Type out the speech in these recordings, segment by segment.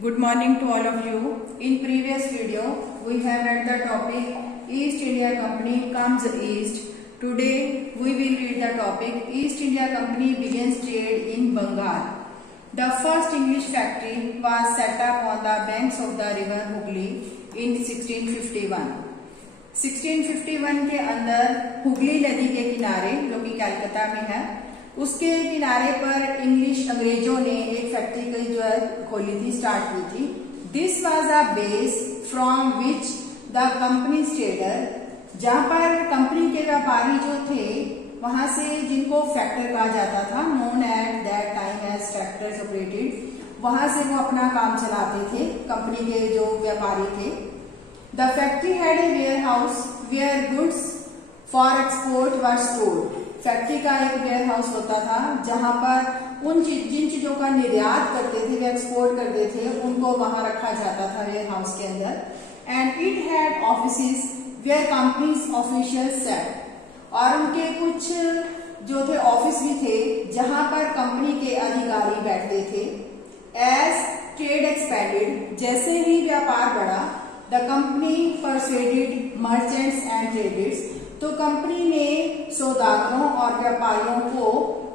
Good morning to all of you. In previous video, we have read the topic East India Company comes east. Today, we will read the topic East India Company begins trade in Bengal. The first English factory was set up on the banks of the river Hooghly in 1651. 1651 के अंदर हुगली नदी के किनारे, जो कि कलकत्ता में है, उसके किनारे पर अंग्रेजों ने एक फैक्ट्री की जो है खोली थी, स्टार्ट की थी. This was a base from which the company trader, जहां पर कंपनी के व्यापारी जो थे वहां से, जिनको फैक्टर कहा जाता था, known at that time as factors operated, वहां से वो अपना काम चलाते थे. कंपनी के जो व्यापारी थे. The factory had a warehouse where goods for export were stored. Factory का एक वेयर हाउस होता था जहां पर जिन चीजों का निर्यात करते थे, वे एक्सपोर्ट करते थे, उनको वहां रखा जाता था वेयर हाउस के अंदर. And it had offices where companies officials sat, और उनके कुछ जो थे ऑफिस भी थे जहां पर कंपनी के अधिकारी बैठते थे. एज ट्रेड एक्सपेंडेड, जैसे ही व्यापार बढ़ा, the company persuaded merchants and traders, तो कंपनी ने सौदागरों और व्यापारियों को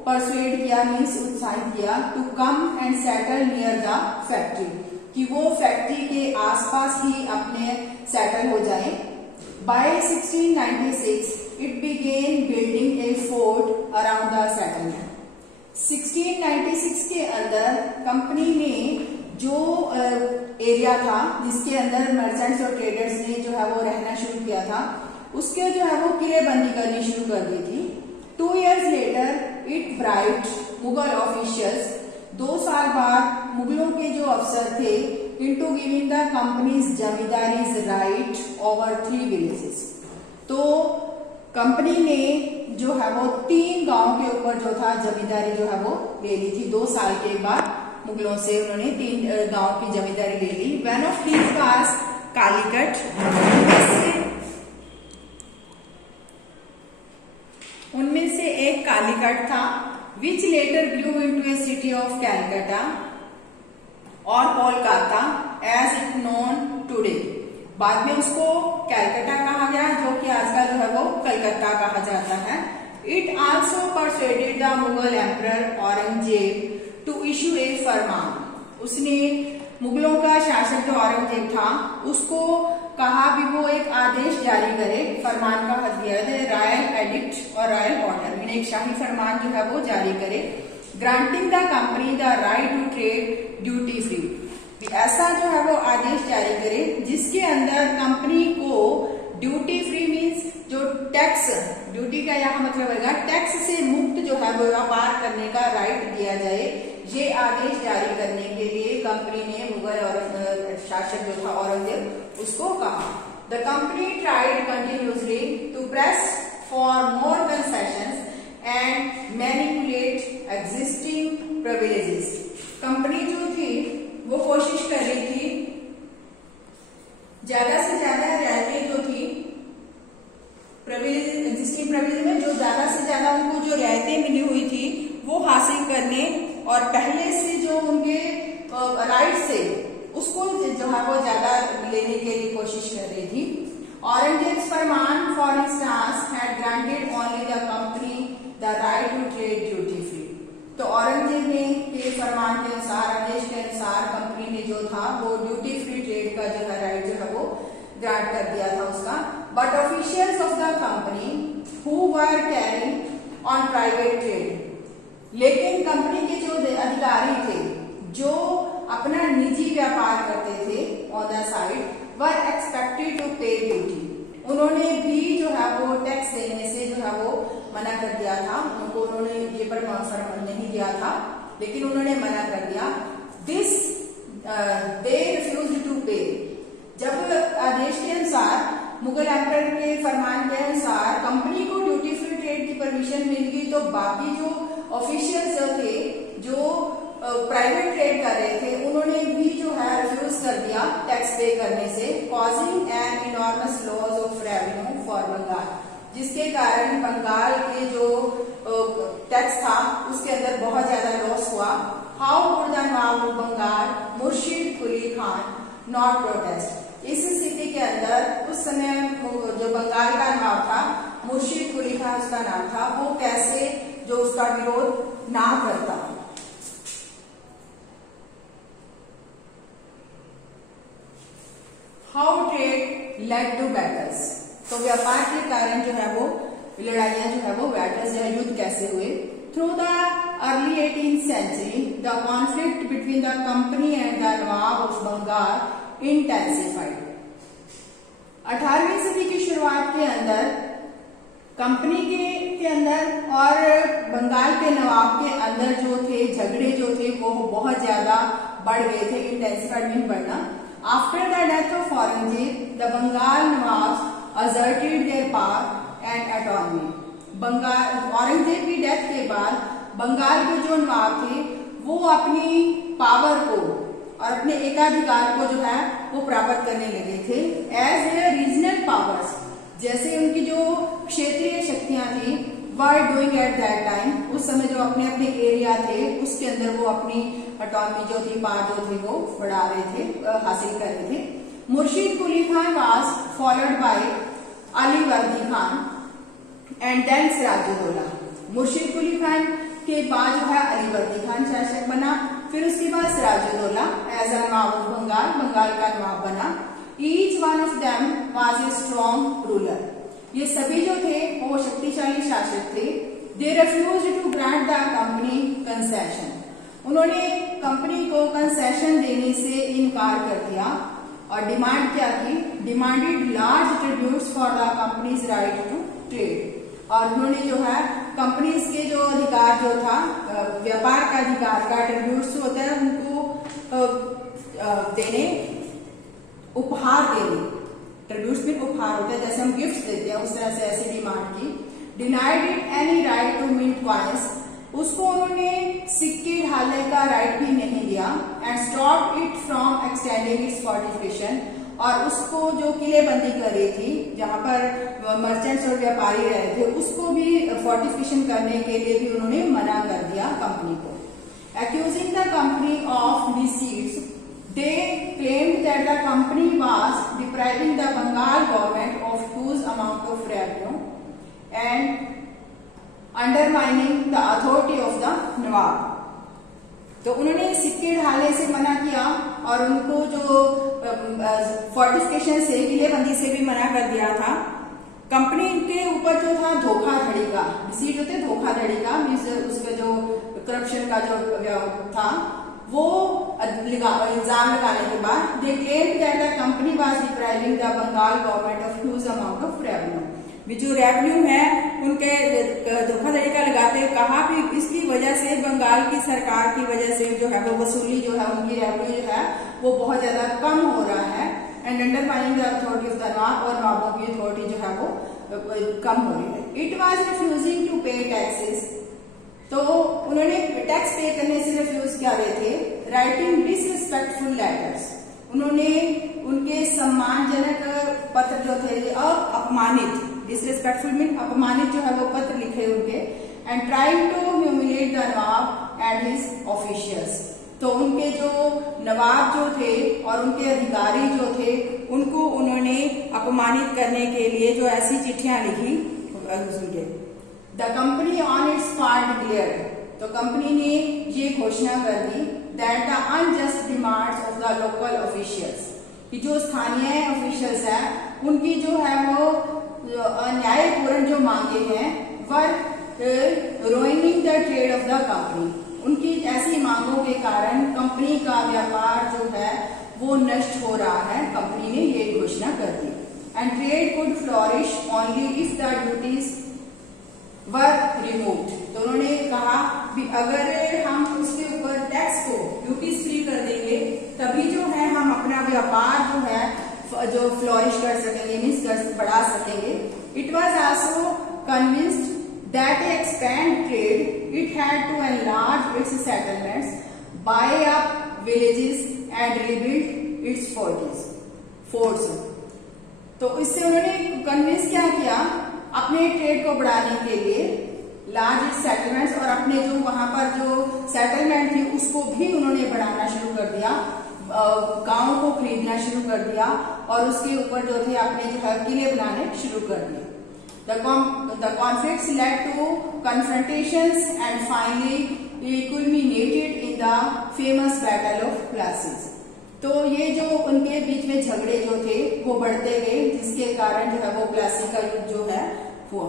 परसुएड किया, मीन्स उत्साहित किया, to come and settle near the factory, कि वो फैक्ट्री के आसपास ही अपने सेटल हो जाएं. By 1696 it began building a fort around the settlement. 1696 के अंदर कंपनी ने जो एरिया था जिसके अंदर मर्चेंट्स और ट्रेडर्स ने जो है वो रहना शुरू किया था, उसके जो है वो किलेबंदी करनी शुरू कर दी थी. 2 years later it bribed Mughal officials, 2 साल बाद मुगलों के जो अफसर थे, into giving the company's zamindaris right over 3 villages. तो कंपनी ने जो है वो 3 गांव के ऊपर जो था जमींदारी जो है वो ले ली थी. 2 साल के बाद मुगलों से उन्होंने 3 गांव की जमींदारी ले ली. One of these was Kalikata, उनमें से एक कालीकट था, which later grew into a city of Calcutta और Kolkata as it known today. बाद में उसको कैलकाटा कहा गया, जो कि आजकल जो है वो कलकत्ता कहा जाता है. It also persuaded the Mughal emperor Aurangzeb to issue a farman. उसने मुगलों का शासक जो औरंगजेब था उसको कहा भी वो एक आदेश जारी करे, फरमान का हद दिया है, रॉयल एडिक्ट और रॉयल ऑर्डर, एक शाही फरमान जो है वो जारी करे. Granting the company the right to trade duty free. ऐसा जो है वो आदेश जारी करे जिसके अंदर कंपनी को ड्यूटी फ्री, मीन्स जो टैक्स, ड्यूटी का यहाँ मतलब होगा टैक्स से मुक्त जो है वो व्यापार करने का राइट दिया जाए. ये आदेश जारी करने के लिए कंपनी ने मुगल और शासक जो था औरंगजेब उसको कहा. The company tried continuously to press for more concessions and manipulate existing privileges. Company जो थी वो कोशिश कर रही थी ज्यादा से ज्यादा रियायतें जो थी प्रिविलेजेस, एग्जिस्टिंग प्रिविलेज में जो ज्यादा से ज्यादा उनको जो रियायतें मिली हुई थी वो हासिल करने, और पहले से जो उनके राइट से उसको जो है वो ज्यादा लेने के लिए कोशिश कर रही थी. Aurangzeb farman for instance had granted only the company the right to trade duty free. तो औरंगजेब ने के फरमान के अनुसार, आदेश के अनुसार, कंपनी ने जो था वो ड्यूटी फ्री ट्रेड का जो है राइट जो है वो ग्रांट कर दिया था उसका. But officials of the company who were carrying on private trade, लेकिन कंपनी के जो अधिकारी थे जो अपना निजी व्यापार करते थे on the side, were expected to pay duty. उन्होंने भी जो है वो टैक्स देने से जो है वो मना कर दिया था. उन्होंने ये पर नहीं दिया था, लेकिन उन्होंने मना कर दिया. दिस दे रिफ्यूज्ड टू पे. जब आदेश के अनुसार, मुगल एम्परर के फरमान के अनुसार कंपनी को ड्यूटी फ्री ट्रेड की परमिशन मिल गई, तो बाकी जो ऑफिशियल्स थे जो प्राइवेट ट्रेड कर रहे थे, उन्होंने भी जो है रिफ्यूज कर दिया टैक्स पे करने से. Causing an enormous loss of revenue for Bengal, जिसके कारण बंगाल के जो टैक्स था उसके अंदर बहुत ज्यादा लॉस हुआ. हाउ कुड द नवाब बंगाल मुर्शिद कुली खान नॉट प्रोटेस्ट। इस स्थिति के अंदर उस समय जो बंगाल का नवाब था मुर्शिद कुली खान उसका नाम था, वो कैसे जो उसका विरोध ना करता। How trade led to battles, तो व्यापार के कारण जो है वो लड़ाइयां जो है वो बैटल्स या युद्ध कैसे हुए। Through the early 18th century the conflict between the company and the nawab of Bengal intensified. 18वीं सदी की शुरुआत के अंदर कंपनी के अंदर और बंगाल के नवाब के अंदर जो थे झगड़े जो थे वो बहुत ज्यादा बढ़ गए थे। इंटेंसिफाइड मीन बढ़ना। After the death of Aurangzeb, the Bengal Nawabs asserted their power and autonomy. Aurangzeb की डेथ के बाद बंगाल के जो नवाब थे वो अपनी पावर को और अपने एकाधिकार को जो है वो प्राप्त करने लगे थे। एज ए रीजनल पावर्स, जैसे उनकी जो क्षेत्रीय शक्तियां थी were doing at that time, उस समय जो अपने अपने एरिया थे उसके अंदर वो अपनी ऑटोनॉमी जो थी पावर जो थी वो बढ़ा रहे थे, हासिल कर रहे थे। Murshid Quli Khan was followed by Alivardi Khan and then Sirajuddaulah. Murshid Quli Khan के बाद जो है अलीवर्दी खान शासक बना, फिर उसके बाद Sirajuddaulah as a nawab of Bengal, Bengal का नवाब बना। Each one of them was a strong ruler, ये सभी जो थे वो शक्तिशाली शासक थे। They refused to grant the company concession, उन्होंने कंपनी को कंसेशन देने से इनकार कर दिया और डिमांड क्या की, demanded large tributes for the company's right to trade. और उन्होंने जो है कंपनीज के जो अधिकार जो था व्यापार का अधिकार का ट्रिब्यूट्स होता है उनको देने, उपहार देने, ट्रिब्यूट्स भी उपहार होता है जैसे हम गिफ्ट देते हैं उस तरह से ऐसी डिमांड की। Denied it any right to mint coins, उसको उन्होंने सिक्के ढालने का राइट भी नहीं दिया। And stop it from extending its fortification, और उसको जो किलेबंदी कर रही थी जहां पर मर्चेंट्स और व्यापारी रहे थे उसको भी फोर्टिफिकेशन करने के लिए भी उन्होंने मना कर दिया कंपनी को। Accusing the company of deceits, they claimed that the company was depriving the Bengal government of huge amount of revenue and undermining the authority of the Nawab. तो उन्होंने सिक्के ढालने से मना किया और उनको जो फोर्टिफिकेशन से किलेबंदी से भी मना कर दिया था। कंपनी के ऊपर जो था धोखाधड़ी का, डिसीट होते धोखाधड़ी का, मीन्स उसका जो करप्शन का जो था वो इल्जाम लगाने के बाद they claimed that the company was depriving the Bengal government of huge amount of revenue, जो रेवेन्यू है उनके धोखाधड़ी का लगाते कहा भी इसकी वजह से बंगाल की सरकार की वजह से जो है वो वसूली जो है उनकी रेवेन्यू जो है वो बहुत ज्यादा कम हो रहा है। And undermining the authority of the nawab, और नवाबों की अथॉरिटी जो है वो कम हो रही है। इट वाज रिफ्यूजिंग टू पे टैक्सेस, तो उन्होंने टैक्स पे करने से रिफ्यूज कर रहे थे। राइटिंग डिसरिस्पेक्टफुल लेटर्स, उन्होंने उनके सम्मानजनक पत्र जो थे अपमानित, डिसरिस्पेक्टफुल मीन अपमानित जो है वो पत्र लिखे उनके। And trying to humiliate the Nawab and his officials, तो उनके जो नवाब जो थे और उनके अधिकारी जो थे उनको उन्होंने अपमानित करने के लिए जो ऐसी चिट्ठियां लिखी उनके। The company on its part declared, तो कंपनी ने ये घोषणा कर दी that the unjust demands of the local officials, कि जो स्थानीय ऑफिशियल्स है उनकी जो है वो अन्यायपूर्ण जो मांगे हैं were ruining the trade of the company, उनकी ऐसी मांगों के कारण कंपनी का व्यापार जो है वो नष्ट हो रहा है। कंपनी ने ये घोषणा कर दी। And trade could flourish only if the duties were removed, तो उन्होंने कहा कि अगर हम उसके ऊपर टैक्स को ड्यूटीज फ्री कर देंगे तभी जो है हम अपना व्यापार जो है जो फ्लोरिश कर सकेंगे, मीन्स बढ़ा सकेंगे। It was also convinced that to expand trade, it had to enlarge its settlements, buy up villages and rebuild its forts. तो इससे उन्होंने कन्विंस क्या किया, अपने ट्रेड को बढ़ाने के लिए लार्ज सेटलमेंट्स और अपने जो वहां पर जो सेटलमेंट थी उसको भी उन्होंने बढ़ाना शुरू कर दिया। गांव को खरीदना शुरू कर दिया और उसके ऊपर जो थे अपने जो है किले बनाने शुरू कर दिए। The conflicts led to confrontations and finally culminated in the famous Battle of Plassey। तो ये जो उनके बीच में झगड़े जो थे वो बढ़ते गए, जिसके कारण जो है वो प्लासी का युद्ध जो है वो